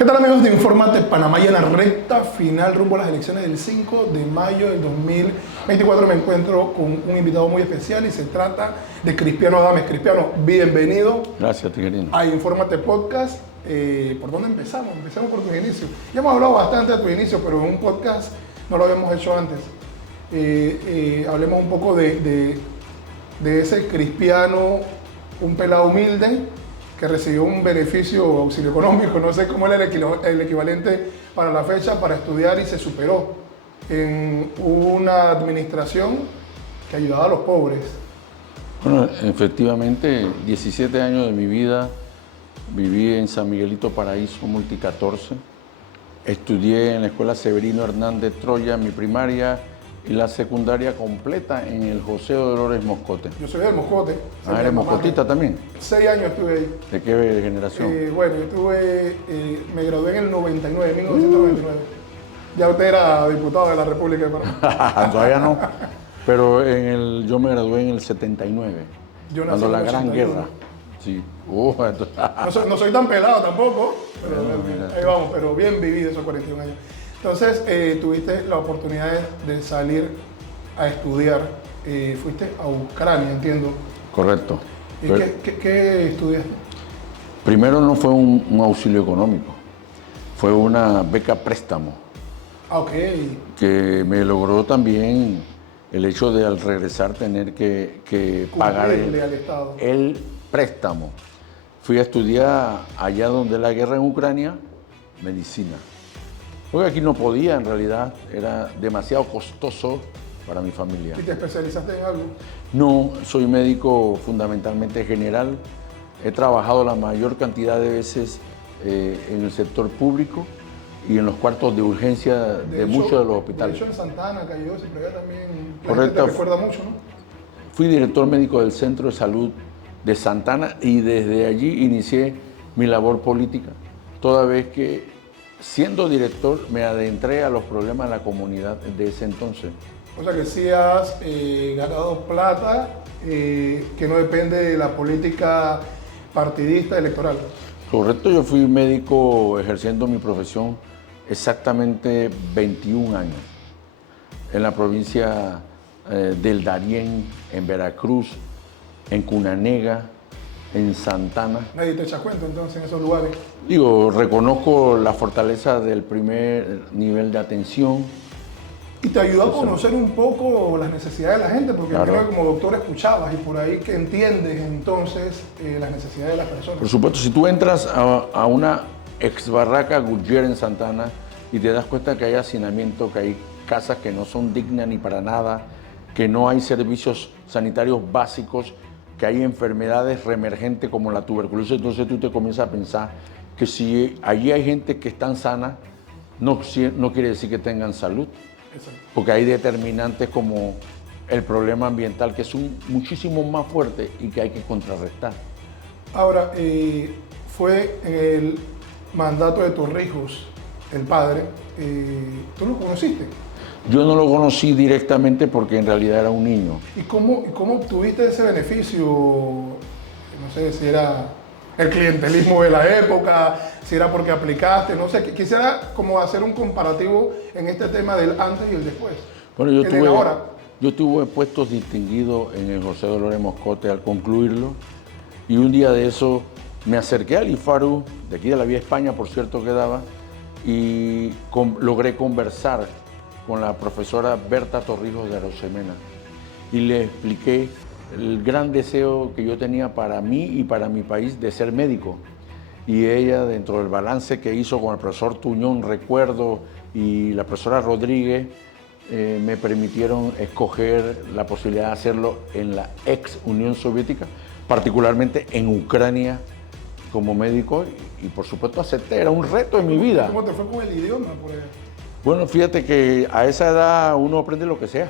¿Qué tal, amigos de Infórmate Panamá? Y en la recta final rumbo a las elecciones del 5 de mayo del 2024 me encuentro con un invitado muy especial y se trata de Cristiano Adames. Cristiano, bienvenido. Gracias, Tiguerino. A Infórmate Podcast. ¿Por dónde empezamos? Empezamos por tus inicios. Ya hemos hablado bastante de tus inicios, pero en un podcast no lo habíamos hecho antes. Hablemos un poco de ese Cristiano, un pelado humilde que recibió un beneficio o auxilio económico, no sé cómo era el equivalente para la fecha, para estudiar, y se superó en una administración que ayudaba a los pobres. Bueno, efectivamente, 17 años de mi vida viví en San Miguelito Paraíso, Multi-14. Estudié en la Escuela Severino Hernández Troya, mi primaria, y la secundaria completa en el José Dolores Moscote. Yo soy del Moscote. ¿Eres moscotita también? 6 años estuve ahí. ¿De qué generación? Bueno, me gradué en el 99, 1999. Ya usted era diputado de la República de Panamá. Todavía no, pero yo me gradué en el 79, Yo nací cuando en la el Gran 81. Guerra. Sí. No soy tan pelado tampoco, pero mira. ahí vamos, pero bien vivido esos 41 años. Entonces, tuviste la oportunidad de salir a estudiar. Fuiste a Ucrania, entiendo. Correcto. ¿Y qué estudiaste? Primero no fue un auxilio económico, fue una beca préstamo. Ah, ok. Que me logró también el hecho de al regresar tener que pagar al Estado. el préstamo. Fui a estudiar allá donde la guerra en Ucrania, medicina. Porque aquí no podía, en realidad, era demasiado costoso para mi familia. ¿Y te especializaste en algo? No, soy médico fundamentalmente general. He trabajado la mayor cantidad de veces en el sector público y en los cuartos de urgencia de muchos de los hospitales. De hecho, en Santa Ana cayó ese, pero allá también la Correcto. gente te recuerda mucho, ¿no? Fui director médico del Centro de Salud de Santa Ana y desde allí inicié mi labor política, toda vez que, siendo director, me adentré a los problemas de la comunidad de ese entonces. O sea que sí has ganado plata que no depende de la política partidista electoral. Correcto, yo fui médico ejerciendo mi profesión exactamente 21 años en la provincia del Darién, en Veracruz, en Cunanega, en Santa Ana. Nadie te echa cuenta entonces en esos lugares. Digo, reconozco la fortaleza del primer nivel de atención. Y te ayudó a conocer un poco las necesidades de la gente, porque Claro. creo que como doctor escuchabas y por ahí que entiendes entonces las necesidades de las personas. Por supuesto, si tú entras a una ex barraca Gurrier en Santa Ana y te das cuenta que hay hacinamiento, que hay casas que no son dignas ni para nada, que no hay servicios sanitarios básicos, que hay enfermedades reemergentes como la tuberculosis, entonces tú te comienzas a pensar que si allí hay gente que están sana, no quiere decir que tengan salud. Exacto. Porque hay determinantes como el problema ambiental que es muchísimo más fuerte y que hay que contrarrestar. Ahora, fue en el mandato de Torrijos, el padre. ¿Tú lo conociste? Yo no lo conocí directamente porque en realidad era un niño. ¿Y cómo obtuviste ese beneficio? No sé si era el clientelismo de la época, si era porque aplicaste, no sé. Quisiera como hacer un comparativo en este tema del antes y el después. Bueno, ahora. yo tuve puestos distinguidos en el José Dolores Moscote al concluirlo, y un día de eso me acerqué al IFARU, de aquí de la Vía España, por cierto, que daba, y logré conversar con la profesora Berta Torrijos de Arosemena y le expliqué el gran deseo que yo tenía para mí y para mi país de ser médico. Y ella, dentro del balance que hizo con el profesor Tuñón, recuerdo, y la profesora Rodríguez, me permitieron escoger la posibilidad de hacerlo en la ex Unión Soviética, particularmente en Ucrania, como médico, y por supuesto acepté, era un reto en mi vida. ¿Cómo te fue con el idioma por allá? Bueno, fíjate que a esa edad uno aprende lo que sea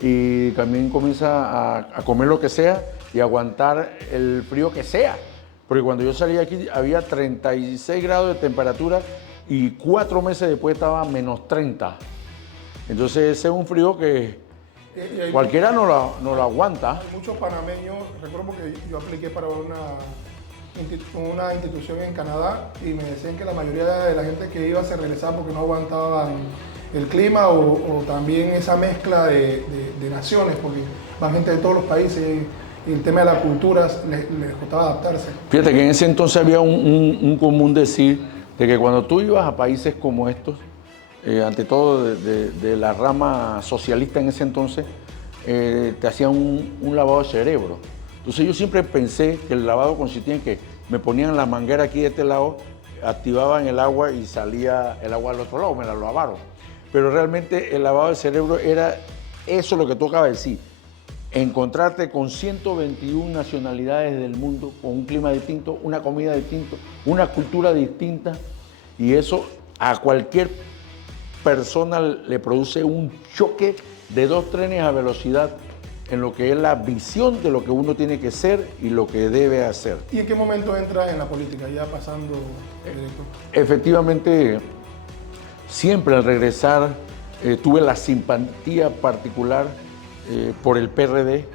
y también comienza a comer lo que sea y aguantar el frío que sea. Porque cuando yo salí aquí había 36 grados de temperatura y 4 meses después estaba menos 30. Entonces ese es un frío que cualquiera no lo aguanta. Hay muchos panameños, recuerdo porque yo apliqué para una institución en Canadá y me decían que la mayoría de la gente que iba se regresaba porque no aguantaban el clima o también esa mezcla de naciones, porque van gente de todos los países y el tema de las culturas les costaba adaptarse. Fíjate que en ese entonces había un común decir de que cuando tú ibas a países como estos, ante todo de la rama socialista en ese entonces, te hacían un lavado de cerebro. Entonces yo siempre pensé que el lavado consistía en que me ponían la manguera aquí de este lado, activaban el agua y salía el agua al otro lado, me la lavaron. Pero realmente el lavado de cerebro era eso lo que tú acabas de decir, encontrarte con 121 nacionalidades del mundo, con un clima distinto, una comida distinta, una cultura distinta, y eso a cualquier persona le produce un choque de dos trenes a velocidad en lo que es la visión de lo que uno tiene que ser y lo que debe hacer. ¿Y en qué momento entra en la política, ya pasando directo? Efectivamente, siempre al regresar tuve la simpatía particular por el PRD.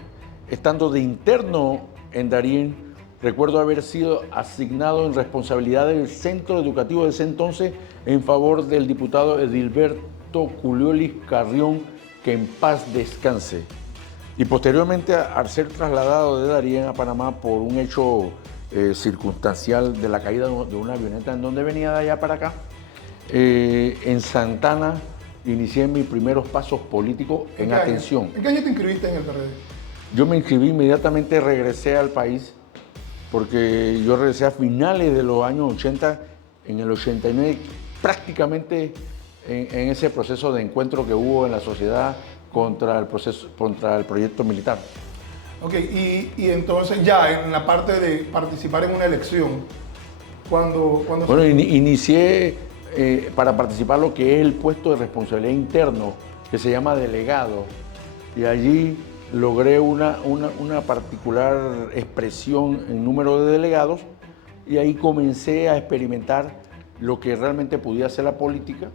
Estando de interno en Darién, recuerdo haber sido asignado en responsabilidad del centro educativo de ese entonces en favor del diputado Edilberto Culiolis Carrión, que en paz descanse. Y posteriormente, al ser trasladado de Darién a Panamá por un hecho circunstancial de la caída de una avioneta en donde venía de allá para acá, en Santana inicié mis primeros pasos políticos en atención. ¿En qué año te inscribiste en el PRD? Yo me inscribí inmediatamente, regresé al país, porque yo regresé a finales de los años 80, en el 89, prácticamente en ese proceso de encuentro que hubo en la sociedad contra el proyecto militar. Ok, y entonces ya en la parte de participar en una elección, cuando Bueno, inicié para participar lo que es el puesto de responsabilidad interno, que se llama delegado, y allí logré una particular expresión en número de delegados, y ahí comencé a experimentar lo que realmente podía ser la política.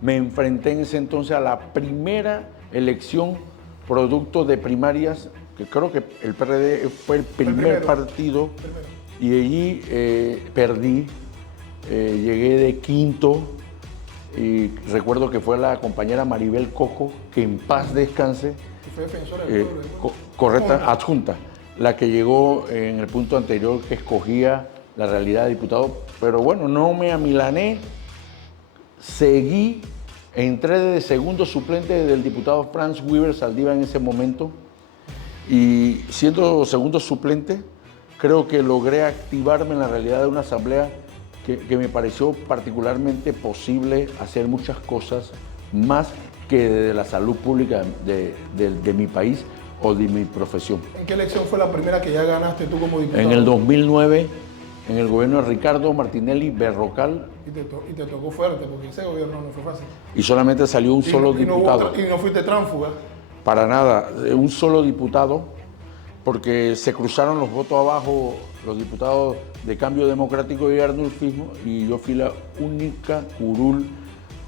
Me enfrenté en ese entonces a la primera elección producto de primarias, que creo que el PRD fue el primer partido, y allí perdí, llegué de quinto, y recuerdo que fue la compañera Maribel Coco, que en paz descanse, que fue defensora del pueblo, correcta, adjunta, la que llegó en el punto anterior que escogía la realidad de diputado, pero bueno, no me amilané, seguí. Entré de segundo suplente del diputado Franz Weber Saldiva en ese momento, y siendo segundo suplente creo que logré activarme en la realidad de una asamblea que me pareció particularmente posible hacer muchas cosas más que de la salud pública de mi país o de mi profesión. ¿En qué elección fue la primera que ya ganaste tú como diputado? En el 2009, en el gobierno de Ricardo Martinelli Berrocal. Y te tocó fuerte, porque ese gobierno no fue fácil. Y solamente salió un solo diputado. Y no fuiste tránsfuga. Para nada, un solo diputado, porque se cruzaron los votos abajo los diputados de Cambio Democrático y Arnulfismo, y yo fui la única curul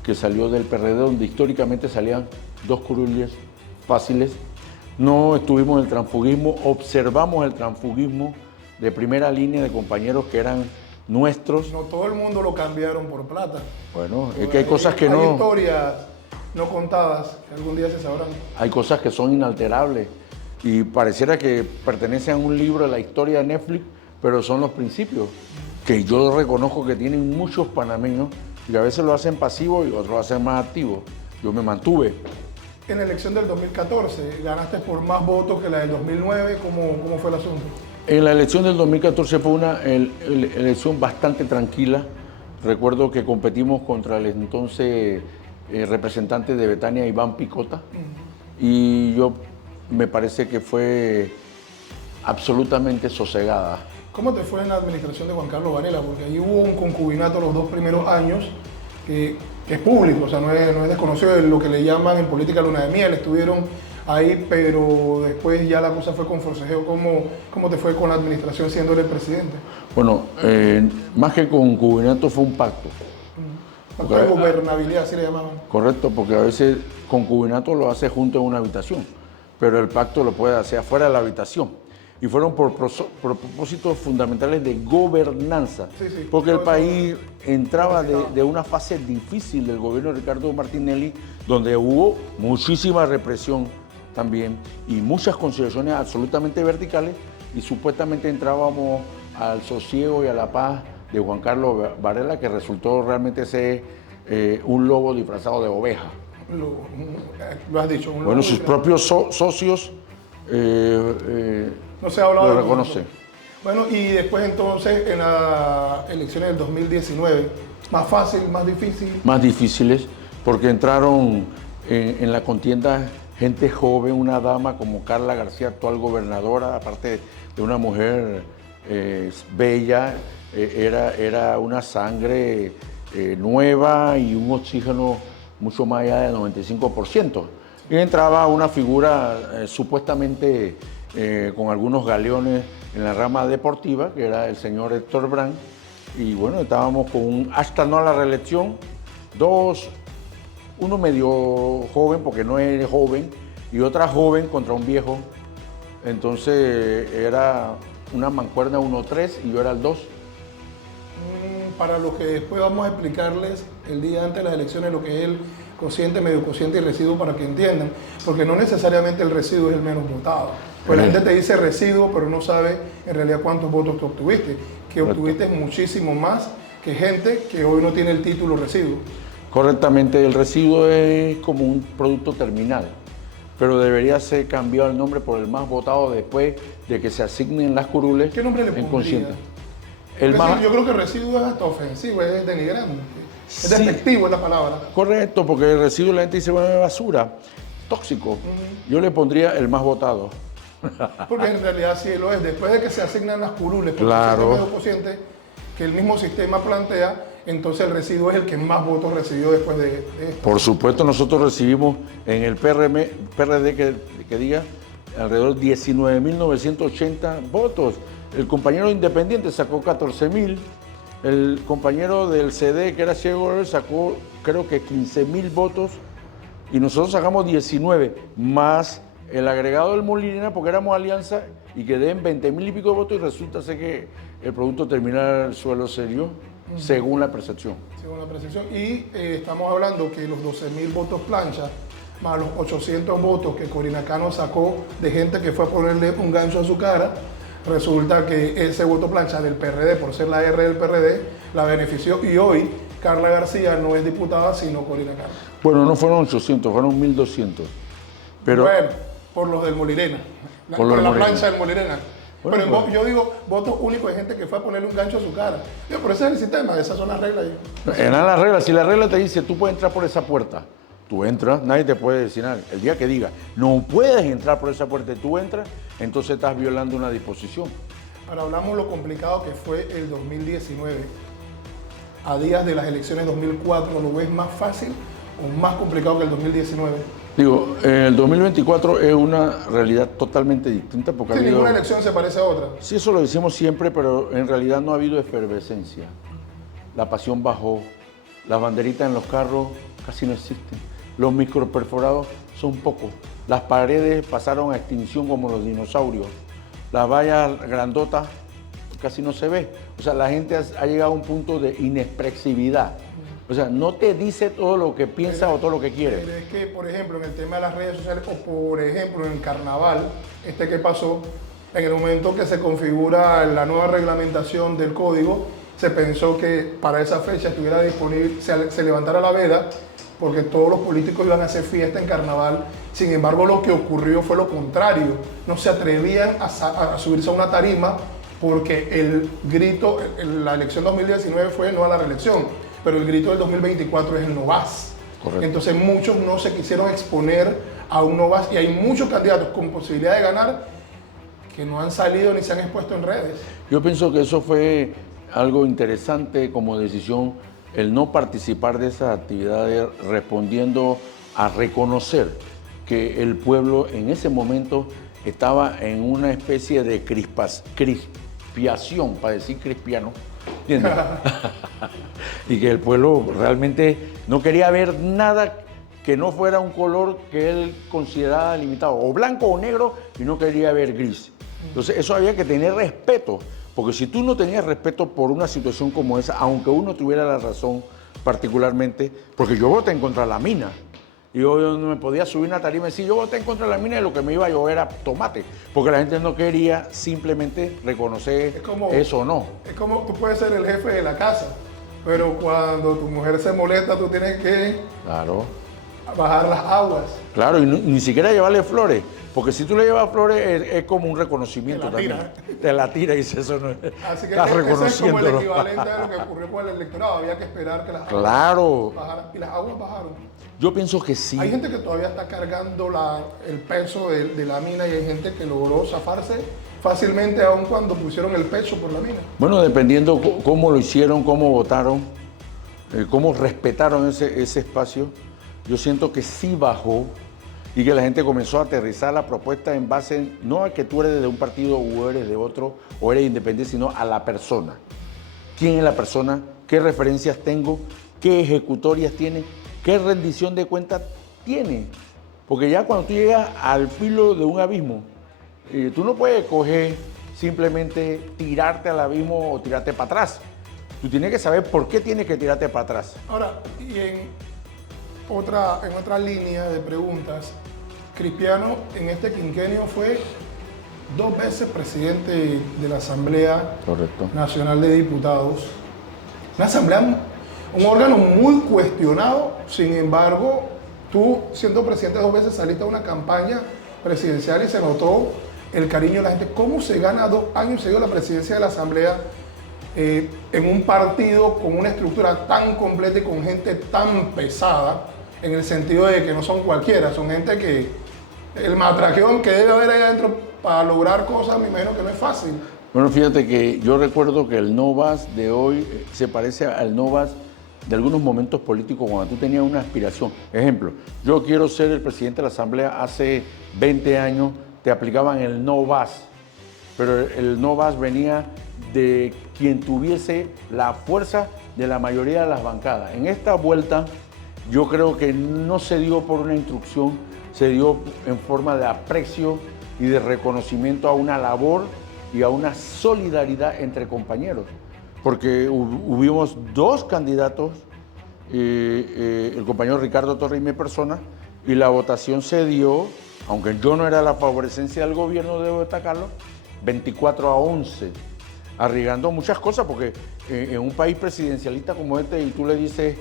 que salió del PRD, donde históricamente salían dos curules fáciles. No estuvimos en el transfugismo, observamos el transfugismo de primera línea de compañeros que eran nuestros. No todo el mundo lo cambiaron por plata. Bueno, es que hay cosas que no... Hay historias no contadas que algún día se sabrán. Hay cosas que son inalterables y pareciera que pertenecen a un libro de la historia de Netflix, pero son los principios que yo reconozco que tienen muchos panameños y a veces lo hacen pasivo y otros lo hacen más activo. Yo me mantuve. En la elección del 2014, ganaste por más votos que la del 2009. ¿Cómo fue el asunto? En la elección del 2014 fue una elección bastante tranquila. Recuerdo que competimos contra el entonces representante de Betania, Iván Picota, y yo me parece que fue absolutamente sosegada. ¿Cómo te fue en la administración de Juan Carlos Varela? Porque ahí hubo un concubinato los 2 primeros años que es público, o sea, no es desconocido, de lo que le llaman en política luna de miel. Estuvieron ahí, pero después ya la cosa fue con forcejeo. ¿Cómo te fue con la administración siendo el presidente? Bueno, más que concubinato fue un pacto. Pacto de gobernabilidad, así le llamaban. Correcto, porque a veces concubinato lo hace junto en una habitación, pero el pacto lo puede hacer afuera de la habitación. y fueron por propósitos fundamentales de gobernanza, Sí, porque el todo país entraba de una fase difícil del gobierno de Ricardo Martinelli, donde hubo muchísima represión también y muchas consideraciones absolutamente verticales, y supuestamente entrábamos al sosiego y a la paz de Juan Carlos Varela, que resultó realmente ser un lobo disfrazado de oveja. Lo has dicho. Bueno, sus propios socios no se ha hablado lo de reconocen. Bueno, y después entonces en las elecciones del 2019, más fácil, más difícil. Más difíciles, porque entraron en la contienda gente joven, una dama como Carla García, actual gobernadora, aparte de una mujer bella, era una sangre nueva y un oxígeno mucho más allá del 95%. Y entraba una figura supuestamente con algunos galeones en la rama deportiva, que era el señor Héctor Brand, y bueno, estábamos con un hasta no a la reelección, uno medio joven, porque no es joven, y otra joven contra un viejo. Entonces era una mancuerna 1-3 y yo era el 2. Para los que después vamos a explicarles el día antes de las elecciones lo que es el cociente, medio cociente y residuo para que entiendan, porque no necesariamente el residuo es el menos votado. Pues la gente te dice residuo, pero no sabe en realidad cuántos votos tú obtuviste, que obtuviste muchísimo más que gente que hoy no tiene el título residuo. Correctamente, el residuo es como un producto terminal, pero debería ser cambiado el nombre por el más votado después de que se asignen las curules. ¿Qué nombre le en pondría? consciente. Yo creo que residuo es hasta ofensivo, es denigrante. Es Sí, despectivo es la palabra. correcto, porque el residuo la gente dice, bueno, es basura, tóxico. Yo le pondría el más votado. Porque en realidad sí lo es. Después de que se asignan las curules por Claro. el medio cociente que el mismo sistema plantea, entonces el residuo es el que más votos recibió después de esto. Por supuesto, nosotros recibimos en el PRD que diga alrededor de 19.980 votos. El compañero independiente sacó 14.000. El compañero del CD, que era ciego, sacó creo que 15.000 votos. Y nosotros sacamos 19, más el agregado del Molina, porque éramos alianza, y quedé en 20.000 y pico de votos, y resulta ser que el producto terminal suelo serio, según la percepción. Según la percepción. Y estamos hablando que los 12.000 votos plancha, más los 800 votos que Corina Cano sacó de gente que fue a ponerle un gancho a su cara, resulta que ese voto plancha del PRD, por ser la R del PRD, la benefició, y hoy Carla García no es diputada, sino Corina Cano. Bueno, no fueron 800, fueron 1.200. Pero Bueno, por los del Molirena, por la Molirena. plancha del Molirena. Bueno, Pero pues, yo digo, voto único de gente que fue a ponerle un gancho a su cara. Pero ese es el sistema, esas son las reglas. eran las reglas. Si la regla te dice, tú puedes entrar por esa puerta, tú entras, nadie te puede decir nada. El día que diga, no puedes entrar por esa puerta y tú entras, entonces estás violando una disposición. Ahora hablamos lo complicado que fue el 2019. A días de las elecciones 2004, ¿lo ves más fácil o más complicado que el 2019? Digo, el 2024 es una realidad totalmente distinta porque Sí, ninguna elección se parece a otra. Sí, eso lo decimos siempre, pero en realidad no ha habido efervescencia. La pasión bajó, las banderitas en los carros casi no existen, los microperforados son pocos, las paredes pasaron a extinción como los dinosaurios, las vallas grandotas casi no se ve. O sea, la gente ha llegado a un punto de inexpresividad. O sea, no te dice todo lo que piensa o todo lo que quiere. Pero es que, por ejemplo, en el tema de las redes sociales, o por ejemplo, en el carnaval, que pasó, en el momento que se configura la nueva reglamentación del código, se pensó que para esa fecha estuviera disponible, se levantara la veda, porque todos los políticos iban a hacer fiesta en carnaval. Sin embargo, lo que ocurrió fue lo contrario. No se atrevían a subirse a una tarima porque el grito, la elección 2019 fue no a la reelección, pero el grito del 2024 es el no vas. Correcto. Entonces muchos no se quisieron exponer a un no vas, y hay muchos candidatos con posibilidad de ganar que no han salido ni se han expuesto en redes. Yo pienso que eso fue algo interesante como decisión, el no participar de esas actividades, respondiendo a reconocer que el pueblo en ese momento estaba en una especie de crispiación, para decir crispiano, ¿entiendes? Y que el pueblo realmente no quería ver nada que no fuera un color que él consideraba limitado, o blanco o negro, y no quería ver gris. Entonces eso había que tener respeto, porque si tú no tenías respeto por una situación como esa, aunque uno tuviera la razón particularmente, porque yo voté en contra de la mina, y yo no me podía subir una tarima y decir, yo voté en contra de la mina y lo que me iba a llover era tomate, porque la gente no quería simplemente reconocer eso o no. Es como tú puedes ser el jefe de la casa, pero cuando tu mujer se molesta, tú tienes que Claro. bajar las aguas. Claro, y ni siquiera llevarle flores, porque si tú le llevas flores es como un reconocimiento también. Te la tira y dice, eso no es. Así que Estás ese es como el reconociéndolo. equivalente a lo que ocurrió con el electorado. Había que esperar que las aguas Claro. bajaran. Y las aguas bajaron. Yo pienso que sí. Hay gente que todavía está cargando el peso de la mina y hay gente que logró zafarse fácilmente aun cuando pusieron el pecho por la mina. Bueno, dependiendo cómo lo hicieron, cómo votaron, cómo respetaron ese espacio, yo siento que sí bajó y que la gente comenzó a aterrizar la propuesta en base no a que tú eres de un partido o eres de otro o eres independiente, sino a la persona. ¿Quién es la persona? ¿Qué referencias tengo? ¿Qué ejecutorias tiene? ¿Qué rendición de cuentas tiene? Porque ya cuando tú llegas al filo de un abismo, tú no puedes coger simplemente tirarte al abismo o tirarte para atrás. Tú tienes que saber por qué tienes que tirarte para atrás. Ahora, y en otra línea de preguntas, Cristiano en este quinquenio fue 2 veces presidente de la Asamblea Correcto. Nacional de Diputados. Una asamblea, un órgano muy cuestionado, sin embargo, tú siendo presidente 2 veces saliste a una campaña presidencial y se notó el cariño de la gente. ¿Cómo se gana 2 años seguidos la presidencia de la Asamblea en un partido con una estructura tan completa y con gente tan pesada, en el sentido de que no son cualquiera, son gente que el matraqueón que debe haber ahí adentro para lograr cosas, me imagino que no es fácil? Bueno, fíjate que yo recuerdo que el Novas de hoy se parece al Novas de algunos momentos políticos cuando tú tenías una aspiración. Ejemplo, yo quiero ser el presidente de la Asamblea. Hace 20 años te aplicaban el Novas, pero el Novas venía de quien tuviese la fuerza de la mayoría de las bancadas. En esta vuelta yo creo que no se dio por una instrucción, se dio en forma de aprecio y de reconocimiento a una labor y a una solidaridad entre compañeros. Porque hubimos 2 candidatos, el compañero Ricardo Torres y mi persona, y la votación se dio, aunque yo no era la favorecencia del gobierno, debo destacarlo, 24-11, arriesgando muchas cosas, porque en un país presidencialista como este, y tú le dices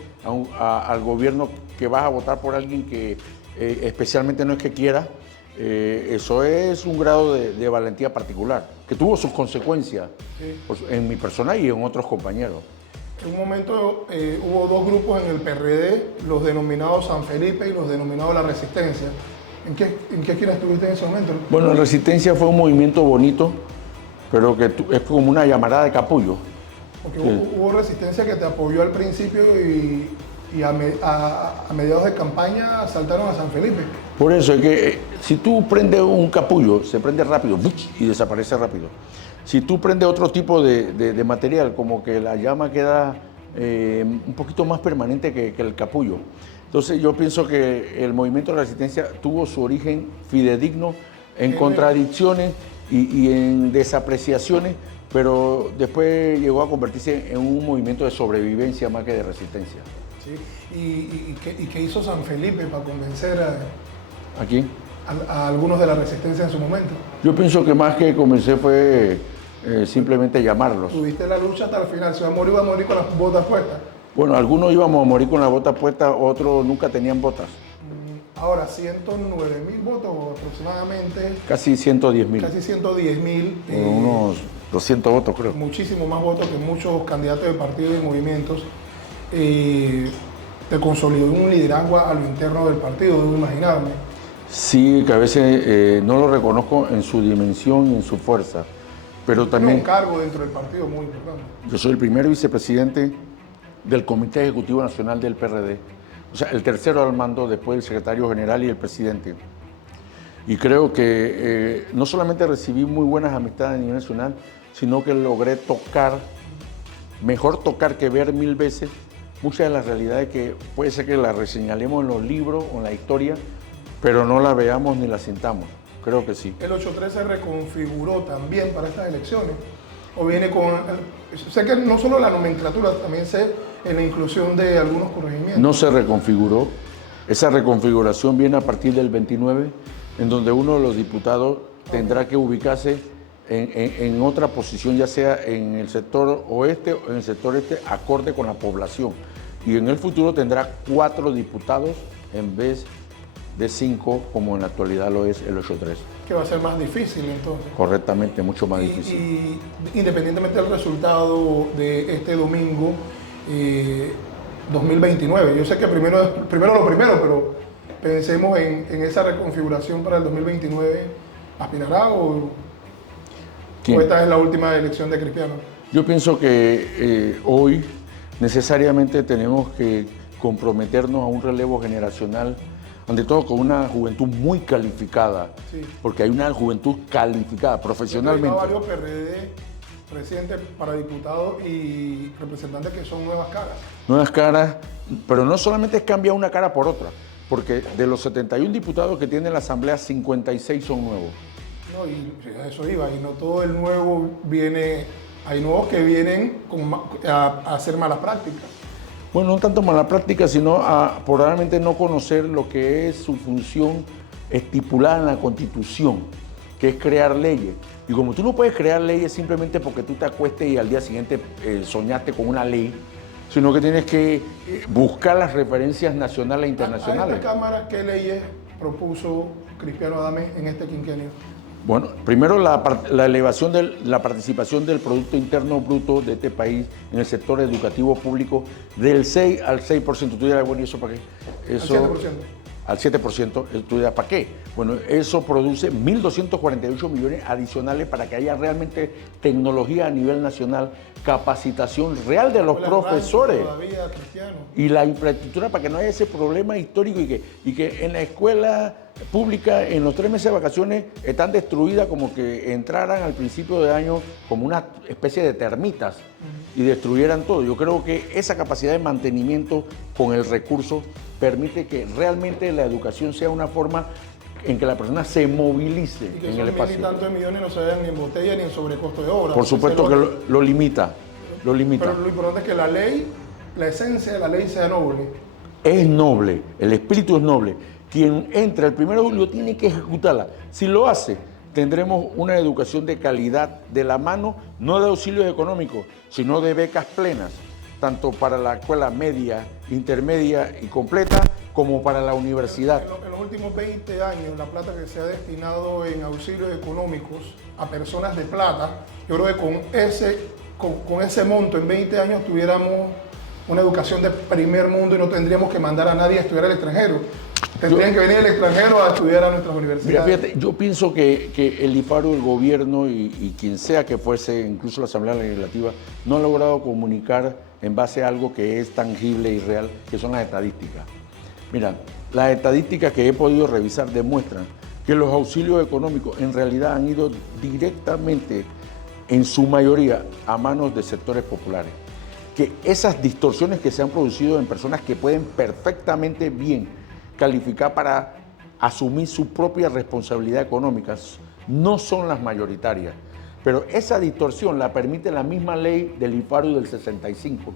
al gobierno que vas a votar por alguien que especialmente no es que quiera, eso es un grado de valentía particular, que tuvo sus consecuencias en mi persona y en otros compañeros. En un momento hubo 2 grupos en el PRD, los denominados San Felipe y los denominados La Resistencia. ¿En qué esquina estuviste en ese momento? Bueno, la Resistencia fue un movimiento bonito, pero que es como una llamarada de capullo. Porque hubo Resistencia que te apoyó al principio y a mediados de campaña saltaron a San Felipe. Por eso es que si tú prendes un capullo, se prende rápido y desaparece rápido. Si tú prendes otro tipo de material, como que la llama queda un poquito más permanente que el capullo. Entonces yo pienso que el movimiento de la Resistencia tuvo su origen fidedigno en contradicciones y en desapreciaciones, pero después llegó a convertirse en un movimiento de sobrevivencia más que de resistencia. Sí. ¿Y qué hizo San Felipe para convencer ¿Aquí? a algunos de la Resistencia en su momento? Yo pienso que más que convencer fue simplemente llamarlos. Tuviste la lucha hasta el final, si iba a morir con las botas puestas. Bueno, algunos íbamos a morir con las botas puestas, otros nunca tenían botas. Ahora, 109.000 votos aproximadamente. Casi 110.000. Casi 110.000. Unos 200 votos, creo. Muchísimo más votos que muchos candidatos de partidos y movimientos. Te consolidó en un liderazgo a lo interno del partido, debo imaginarme. Sí, que a veces no lo reconozco en su dimensión y en su fuerza, pero también... Tiene un cargo dentro del partido muy importante. Yo soy el primer vicepresidente del Comité Ejecutivo Nacional del PRD, o sea, el tercero al mando después del secretario general y el presidente. Y creo que no solamente recibí muy buenas amistades a nivel nacional, sino que logré tocar, mejor tocar que ver 1000 veces, muchas de las realidades que puede ser que las reseñalemos en los libros o en la historia, pero no las veamos ni las sintamos. creo que sí. ¿El 8.3 se reconfiguró también para estas elecciones? ¿O viene con...? Sé que no solo la nomenclatura, también sé en la inclusión de algunos corregimientos. No se reconfiguró. Esa reconfiguración viene a partir del 29, en donde uno de los diputados tendrá que ubicarse en otra posición, ya sea en el sector oeste o en el sector este, acorde con la población. Y en el futuro tendrá 4 diputados en vez de 5, como en la actualidad lo es el 8.3. Que va a ser más difícil entonces. Correctamente, mucho más difícil. Y independientemente del resultado de este domingo 2029, yo sé que primero lo primero, pero pensemos en esa reconfiguración para el 2029, ¿aspirará o esta es la última elección de Cristiano? Yo pienso que hoy necesariamente tenemos que comprometernos a un relevo generacional, ante todo con una juventud muy calificada, sí, porque hay una juventud calificada profesionalmente. Hay varios PRD, presidente para diputados y representantes que son nuevas caras. Nuevas caras, pero no solamente es cambiar una cara por otra, porque de los 71 diputados que tiene la Asamblea, 56 son nuevos. No, y a eso iba, y no todo el nuevo viene, hay nuevos que vienen a hacer malas prácticas. Bueno, no tanto mala práctica, sino a probablemente no conocer lo que es su función estipulada en la Constitución, que es crear leyes. Y como tú no puedes crear leyes simplemente porque tú te acuestes y al día siguiente soñaste con una ley, sino que tienes que buscar las referencias nacionales e internacionales. ¿A esta Cámara qué leyes propuso Cristiano Adames en este quinquenio? Bueno, primero la elevación de la participación del Producto Interno Bruto de este país en el sector educativo público del 6 al 6%. ¿Tú dirás, bueno, ¿y eso para qué? Eso, al 7%. ¿Tú dirás, ¿para qué? Bueno, eso produce 1.248 millones adicionales para que haya realmente tecnología a nivel nacional, capacitación real de los profesores y la infraestructura para que no haya ese problema histórico y que en la escuela pública en los 3 meses de vacaciones están destruidas como que entraran al principio de año como una especie de termitas y destruyeran todo. Yo creo que esa capacidad de mantenimiento con el recurso permite que realmente la educación sea una forma en que la persona se movilice y que en el espacio. Y tantos millones no se vayan ni en botella ni en sobrecosto de obra. Por supuesto que lo limita. Lo limita. Pero lo importante es que la ley, la esencia de la ley sea noble. Es noble, el espíritu es noble. Quien entra el 1 de julio tiene que ejecutarla. Si lo hace, tendremos una educación de calidad de la mano, no de auxilios económicos, sino de becas plenas, tanto para la escuela media, intermedia y completa, como para la universidad. En los últimos 20 años, la plata que se ha destinado en auxilios económicos a personas de plata, yo creo que con ese monto en 20 años tuviéramos una educación de primer mundo y no tendríamos que mandar a nadie a estudiar al extranjero. Tendrían que venir al extranjero a estudiar a nuestras universidades. Mira, fíjate, yo pienso que el IFARU, el gobierno y quien sea que fuese, incluso la Asamblea Legislativa, no ha logrado comunicar en base a algo que es tangible y real, que son las estadísticas. Mira, las estadísticas que he podido revisar demuestran que los auxilios económicos en realidad han ido directamente, en su mayoría, a manos de sectores populares. Que esas distorsiones que se han producido en personas que pueden perfectamente bien calificar para asumir su propia responsabilidad económica no son las mayoritarias. Pero esa distorsión la permite la misma ley del IFARU del 65.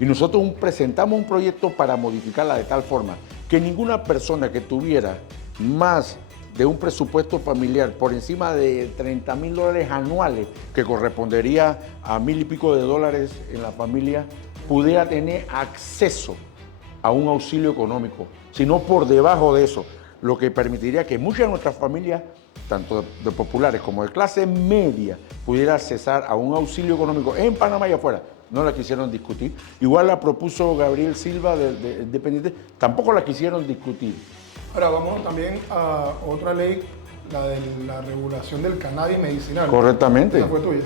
Y nosotros presentamos un proyecto para modificarla de tal forma que ninguna persona que tuviera más de un presupuesto familiar por encima de $30,000 anuales, que correspondería a $1,000 y pico en la familia, pudiera tener acceso a un auxilio económico, sino por debajo de eso, lo que permitiría que muchas de nuestras familias, tanto de populares como de clase media, pudiera accesar a un auxilio económico en Panamá y afuera. No la quisieron discutir. Igual la propuso Gabriel Silva de Independiente, tampoco la quisieron discutir. Ahora vamos también a otra ley, la de la regulación del cannabis medicinal. Correctamente. Esa fue tuya.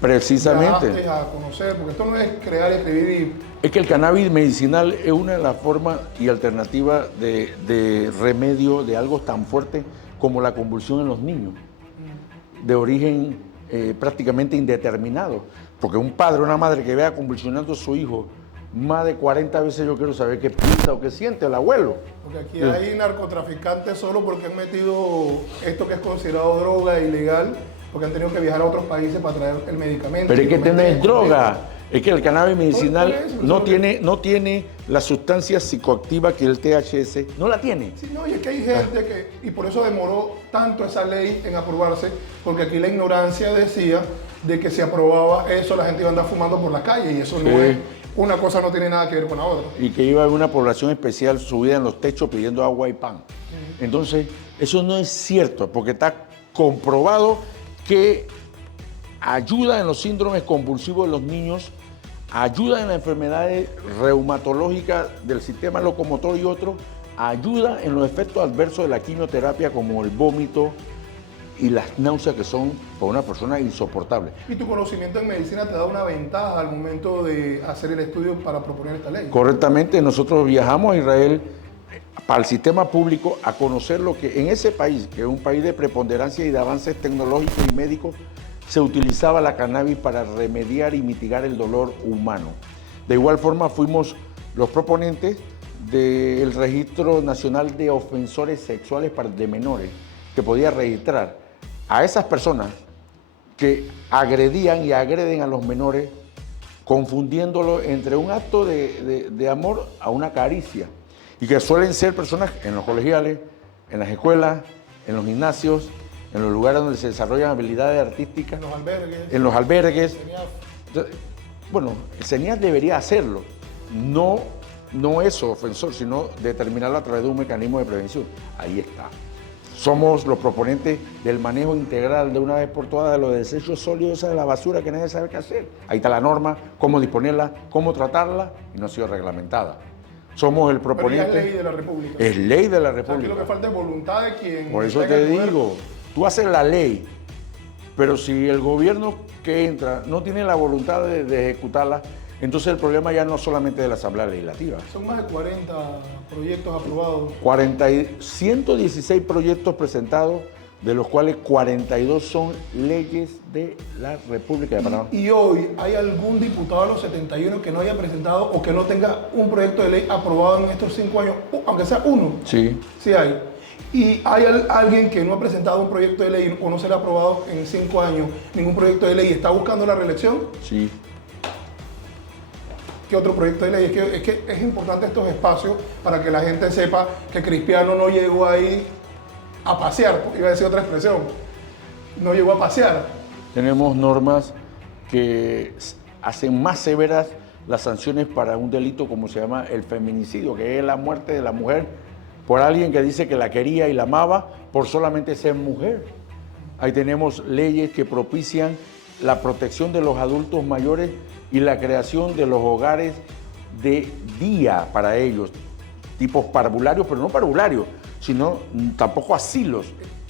Precisamente. Dejaste a conocer, porque esto no es crear, escribir Es que el cannabis medicinal es una de las formas y alternativas de remedio de algo tan fuerte como la convulsión en los niños, de origen prácticamente indeterminado. Porque un padre o una madre que vea convulsionando a su hijo más de 40 veces yo quiero saber qué piensa o qué siente el abuelo. Porque aquí hay narcotraficantes solo porque han metido esto que es considerado droga ilegal, porque han tenido que viajar a otros países para traer el medicamento. Pero es que tener droga. Es que el cannabis medicinal Por eso, no tiene la sustancia psicoactiva que el THC, no la tiene. Sí, no, y es que hay gente que, y por eso demoró tanto esa ley en aprobarse, porque aquí la ignorancia decía de que si aprobaba eso la gente iba a andar fumando por la calle, y eso no es, una cosa no tiene nada que ver con la otra. Y que iba a haber una población especial subida en los techos pidiendo agua y pan. Entonces, eso no es cierto, porque está comprobado que ayuda en los síndromes convulsivos de los niños, ayuda en las enfermedades reumatológicas del sistema locomotor y otros, ayuda en los efectos adversos de la quimioterapia como el vómito y las náuseas que son para una persona insoportables. Y tu conocimiento en medicina te da una ventaja al momento de hacer el estudio para proponer esta ley. Correctamente, nosotros viajamos a Israel para el sistema público a conocer lo que en ese país, que es un país de preponderancia y de avances tecnológicos y médicos, se utilizaba la cannabis para remediar y mitigar el dolor humano. De igual forma fuimos los proponentes del Registro Nacional de Ofensores Sexuales de Menores, que podía registrar a esas personas que agredían y agreden a los menores, confundiéndolo entre un acto de amor a una caricia, y que suelen ser personas en los colegiales, en las escuelas, en los gimnasios, en los lugares donde se desarrollan habilidades artísticas, en los albergues. Bueno, el CENIAF debería hacerlo, no eso, ofensor, sino determinarlo a través de un mecanismo de prevención. Ahí está. Somos los proponentes del manejo integral de una vez por todas de los desechos sólidos de la basura que nadie sabe qué hacer. Ahí está la norma, cómo disponerla, cómo tratarla, y no ha sido reglamentada. Somos el proponente. Pero es ley de la República. Es ley de la República. O sea, aquí lo que falta es voluntad de quien. Por eso te digo, tú haces la ley, pero si el gobierno que entra no tiene la voluntad de ejecutarla, entonces el problema ya no solamente de la Asamblea Legislativa. Son más de 40 proyectos aprobados. 116 proyectos presentados, de los cuales 42 son leyes de la República de Panamá. Y hoy, ¿hay algún diputado de los 71 que no haya presentado o que no tenga un proyecto de ley aprobado en estos 5 años, aunque sea uno? Sí. Sí hay. ¿Y hay alguien que no ha presentado un proyecto de ley o no se le ha aprobado en 5 años ningún proyecto de ley y está buscando la reelección? Sí. ¿Qué otro proyecto de ley? Es que es importante estos espacios para que la gente sepa que Cristiano no llegó ahí a pasear, iba a decir otra expresión, no llegó a pasear. Tenemos normas que hacen más severas las sanciones para un delito como se llama el feminicidio, que es la muerte de la mujer por alguien que dice que la quería y la amaba por solamente ser mujer. Ahí tenemos leyes que propician la protección de los adultos mayores y la creación de los hogares de día para ellos, tipos parvularios, pero no parvularios, sino tampoco asilos.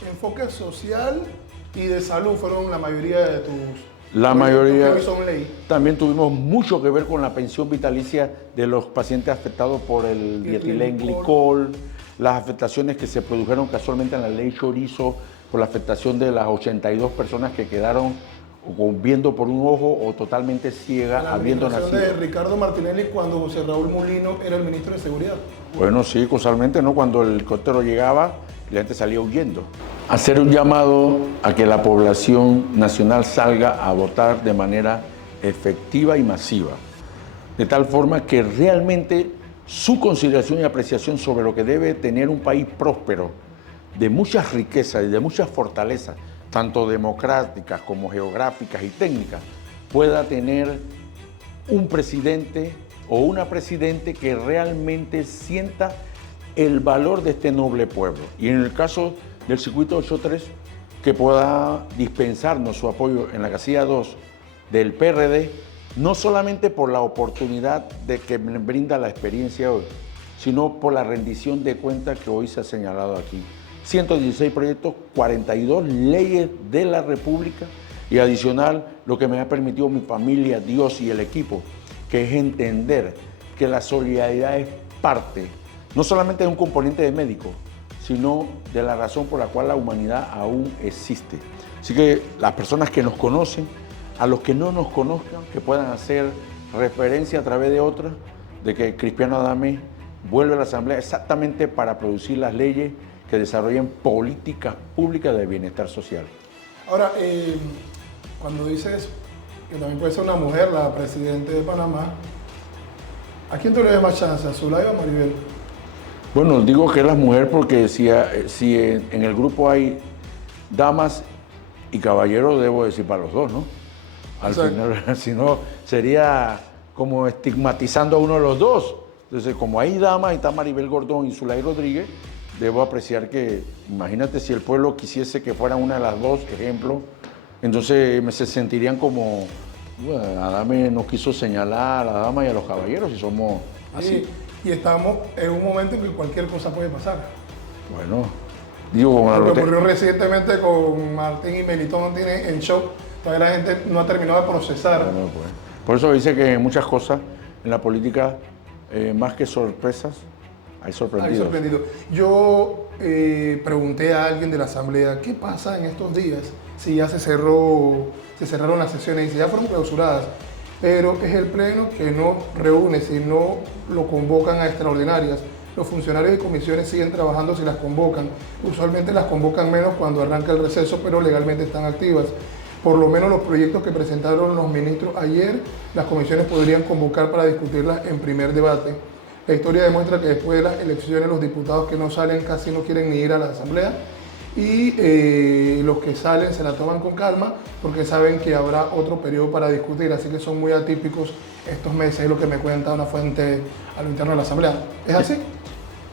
Enfoque social y de salud fueron la mayoría de tus... La mayoría. Que hoy son ley. También tuvimos mucho que ver con la pensión vitalicia de los pacientes afectados por el dietilenglicol, las afectaciones que se produjeron casualmente en la ley Chorizo, por la afectación de las 82 personas que quedaron viendo por un ojo o totalmente ciega habiendo nacido. De Ricardo Martinelli cuando José Raúl Mulino era el ministro de Seguridad. Bueno, sí, casualmente, ¿no? Cuando el helicóptero llegaba, la gente salía huyendo. Hacer un llamado a que la población nacional salga a votar de manera efectiva y masiva, de tal forma que realmente su consideración y apreciación sobre lo que debe tener un país próspero, de muchas riquezas y de muchas fortalezas, tanto democráticas como geográficas y técnicas, pueda tener un presidente o una presidente que realmente sienta el valor de este noble pueblo. Y en el caso del circuito 83, que pueda dispensarnos su apoyo en la casilla 2 del PRD, no solamente por la oportunidad de que me brinda la experiencia hoy, sino por la rendición de cuentas que hoy se ha señalado aquí. 116 proyectos, 42 leyes de la República y adicional lo que me ha permitido mi familia, Dios y el equipo, que es entender que la solidaridad es parte, no solamente de un componente de médico, sino de la razón por la cual la humanidad aún existe. Así que las personas que nos conocen, a los que no nos conozcan, que puedan hacer referencia a través de otras, de que Cristiano Adames vuelve a la Asamblea exactamente para producir las leyes que desarrollen políticas públicas de bienestar social. Ahora, cuando dices que también puede ser una mujer la presidenta de Panamá, ¿a quién tú le das más chance? ¿A Zulay o a Maribel? Bueno, digo que es la mujer porque si en el grupo hay damas y caballeros, debo decir para los dos, ¿no? Al final, si no, sería como estigmatizando a uno de los dos. Entonces, como hay damas, y está Maribel Gordón y Zulay Rodríguez, debo apreciar que, imagínate si el pueblo quisiese que fuera una de las dos, ejemplo, entonces se sentirían como, bueno, Adames nos quiso señalar a la dama y a los caballeros y somos así. Y estamos en un momento en que cualquier cosa puede pasar. Bueno, digo, como lo que ocurrió recientemente con Martín y Melitón en shock, todavía la gente no ha terminado de procesar. Bueno, pues, por eso dice que muchas cosas en la política, más que sorpresas, hay sorprendidos. Yo pregunté a alguien de la Asamblea, ¿qué pasa en estos días? Si ya se cerraron las sesiones y si ya fueron clausuradas, pero es el Pleno que no reúne, si no lo convocan a extraordinarias. Los funcionarios de comisiones siguen trabajando si las convocan. Usualmente las convocan menos cuando arranca el receso, pero legalmente están activas. Por lo menos los proyectos que presentaron los ministros ayer, las comisiones podrían convocar para discutirlas en primer debate. La historia demuestra que después de las elecciones los diputados que no salen casi no quieren ni ir a la Asamblea y los que salen se la toman con calma porque saben que habrá otro periodo para discutir, así que son muy atípicos estos meses, es lo que me cuenta una fuente a lo interno de la Asamblea. ¿Es así?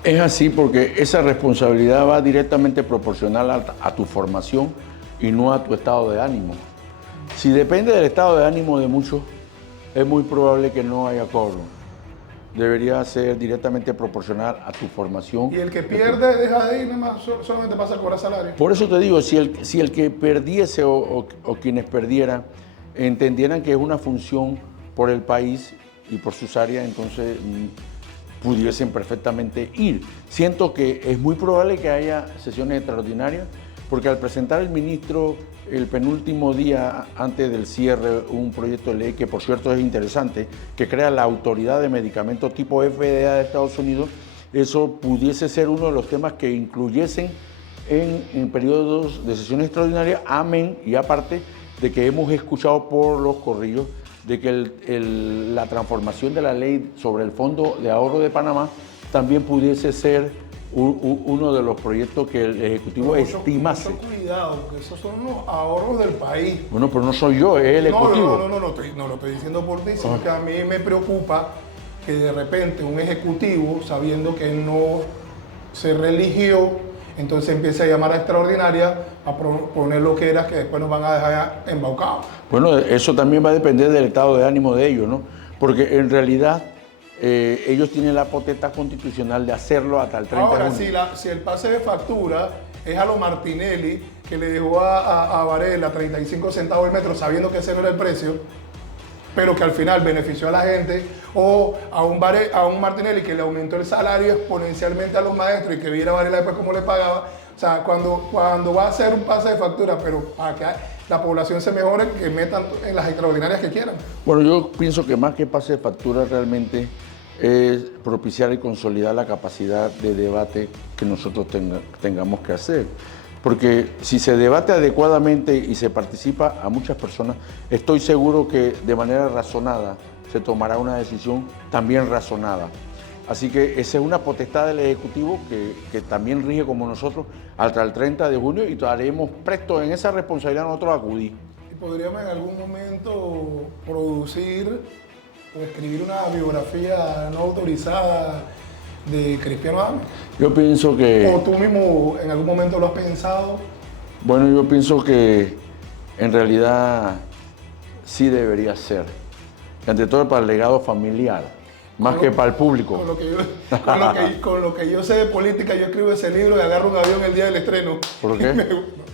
Es así porque esa responsabilidad va directamente proporcional a tu formación y no a tu estado de ánimo. Si depende del estado de ánimo de muchos, es muy probable que no haya quórum. Debería ser directamente proporcional a tu formación. Y el que pierde deja de ir, nada más, solamente pasa a cobrar salario. Por eso te digo, si el que perdiese o quienes perdieran entendieran que es una función por el país y por sus áreas, entonces pudiesen perfectamente ir. Siento que es muy probable que haya sesiones extraordinarias, porque al presentar el ministro el penúltimo día antes del cierre un proyecto de ley que por cierto es interesante, que crea la autoridad de medicamentos tipo FDA de Estados Unidos, eso pudiese ser uno de los temas que incluyesen en periodos de sesiones extraordinarias, amén, y aparte de que hemos escuchado por los corrillos de que la transformación de la ley sobre el Fondo de Ahorro de Panamá también pudiese ser uno de los proyectos que el Ejecutivo estimase. Mucho cuidado, porque esos son los ahorros del país. Bueno, pero no soy yo, es el Ejecutivo. No lo estoy diciendo por ti, sino que a mí me preocupa que de repente un Ejecutivo, sabiendo que él no se religió, entonces empiece a llamar a extraordinaria a poner lo que era, que después nos van a dejar embaucados. Bueno, eso también va a depender del estado de ánimo de ellos, ¿no? Porque en realidad ellos tienen la potestad constitucional de hacerlo hasta el 30 de junio. Ahora, si el pase de factura es a lo Martinelli, que le dejó a Varela 35 centavos el metro, sabiendo que ese no era el precio, pero que al final benefició a la gente, o a un Martinelli que le aumentó el salario exponencialmente a los maestros y que viera a Varela después cómo le pagaba. O sea, cuando va a hacer un pase de factura, pero para que la población se mejore, que metan en las extraordinarias que quieran. Bueno, yo pienso que más que pase de factura realmente es propiciar y consolidar la capacidad de debate que nosotros tengamos que hacer. Porque si se debate adecuadamente y se participa a muchas personas, estoy seguro que de manera razonada se tomará una decisión también razonada. Así que esa es una potestad del Ejecutivo que también rige como nosotros hasta el 30 de junio y estaremos prestos en esa responsabilidad nosotros a acudir. ¿Y podríamos en algún momento producir o escribir una biografía no autorizada de Cristiano Adames? Yo pienso que... ¿O tú mismo en algún momento lo has pensado? Bueno, yo pienso que en realidad sí debería ser. Ante todo para el legado familiar, más que para el público. Con lo que yo sé de política, yo escribo ese libro y agarro un avión el día del estreno. ¿Por qué?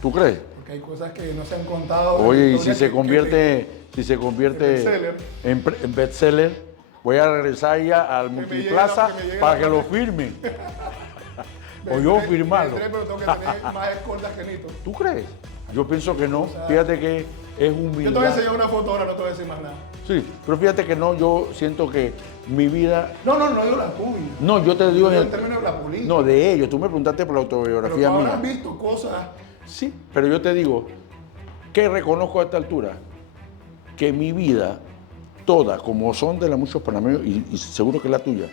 ¿Tú crees? Porque hay cosas que no se han contado. Oye, y si se convierte en bestseller, voy a regresar ya al Multiplaza para que lo firmen. O yo firmarlo. Pero tengo que tener más escoltas que Nito. ¿Tú crees? Yo pienso que no. Fíjate que es humildad. Yo te voy a enseñar una foto ahora, no te voy a decir más nada. Sí, pero fíjate que no, yo siento que mi vida... No digo la tuya. No, yo te digo... En términos de la política. No, de ellos. Tú me preguntaste por la Pero autobiografía tú mía. habrás visto cosas. Sí, pero yo te digo, ¿qué reconozco a esta altura? Que mi vida, toda, como son de la muchos panameños, y seguro que la tuya,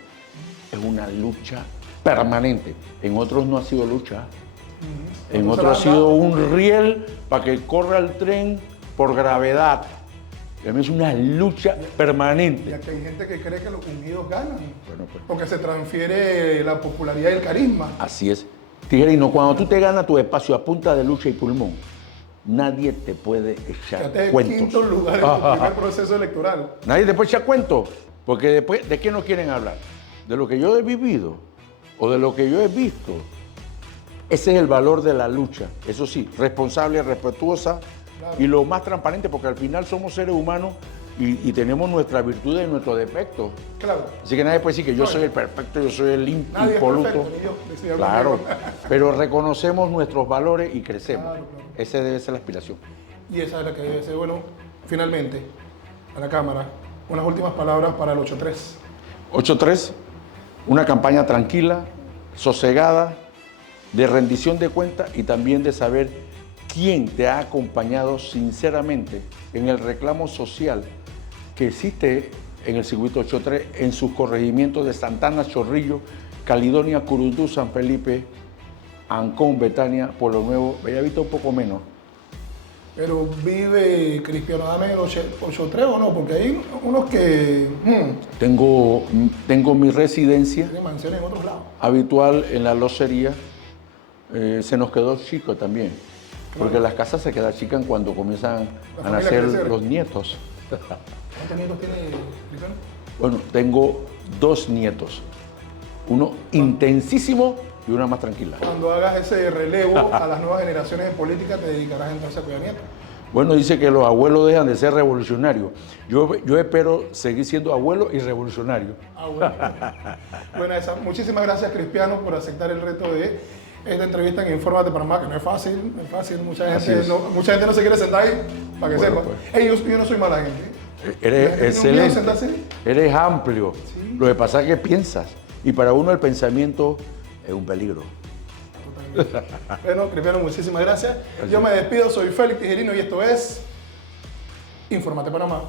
es una lucha permanente. En otros no ha sido lucha. En otros ha sido un riel para que corra el tren por gravedad. A mí es una lucha permanente. Y aquí hay gente que cree que los unidos ganan. Bueno, pues, Porque se transfiere la popularidad y el carisma. así es. Tijerino, cuando tú te ganas tu espacio a punta de lucha y pulmón, nadie te puede echar Fíjate, cuentos. quinto lugar en tu primer proceso electoral. Nadie te puede echar cuentos, porque después, ¿de qué no quieren hablar? ¿De lo que yo he vivido o de lo que yo he visto? Ese es el valor de la lucha. Eso sí, responsable, respetuosa, claro, y lo más transparente, porque al final somos seres humanos y tenemos nuestras virtudes y nuestros defectos. Claro. Así que nadie puede decir que yo soy el perfecto, yo soy el Nadie impoluto. es perfecto, ni yo, decía Claro, Romero. pero reconocemos nuestros valores y crecemos. Claro, claro. Esa debe ser la aspiración. Y esa es la que debe ser. Bueno, finalmente, a la Cámara, unas últimas palabras para el 8-3. 8-3, una campaña tranquila, sosegada, de rendición de cuentas y también de saber quién te ha acompañado sinceramente en el reclamo social que existe en el circuito 8-3, en sus corregimientos de Santana, Chorrillo, Caledonia, Curundú, San Felipe, Ancón, Betania, Pueblo Nuevo, Bellavista un poco menos. Pero vive Cristiano Adame en el 8-3 o no, porque hay unos que Tengo mi residencia tienen mansiones en otros lados. habitual en la locería. Se nos quedó chico también, porque las casas se quedan chicas cuando comienzan La a nacer familia crecer. los nietos. ¿Cuántos nietos tiene Cristiano? Bueno, tengo 2 nietos, uno intensísimo y una más tranquila. Cuando hagas ese relevo a las nuevas generaciones en política, te dedicarás entonces a cuidar nietos. Bueno, dice que los abuelos dejan de ser revolucionarios. Yo espero seguir siendo abuelo y revolucionario. Ah, bueno. Bueno, muchísimas gracias, Cristiano, por aceptar el reto de esta entrevista en Infórmate Panamá, que no es fácil, no es fácil. Mucha gente no se quiere sentar ahí, para que Bueno, sepa. pues. Yo no soy mala gente. Eres ¿Tiene un miedo excelente, sentarse? eres amplio. Sí. Lo que pasa es que piensas, y para uno el pensamiento es un peligro. Bueno, Cristiano, muchísimas gracias. Yo me despido, soy Félix Tijerino y esto es Infórmate Panamá.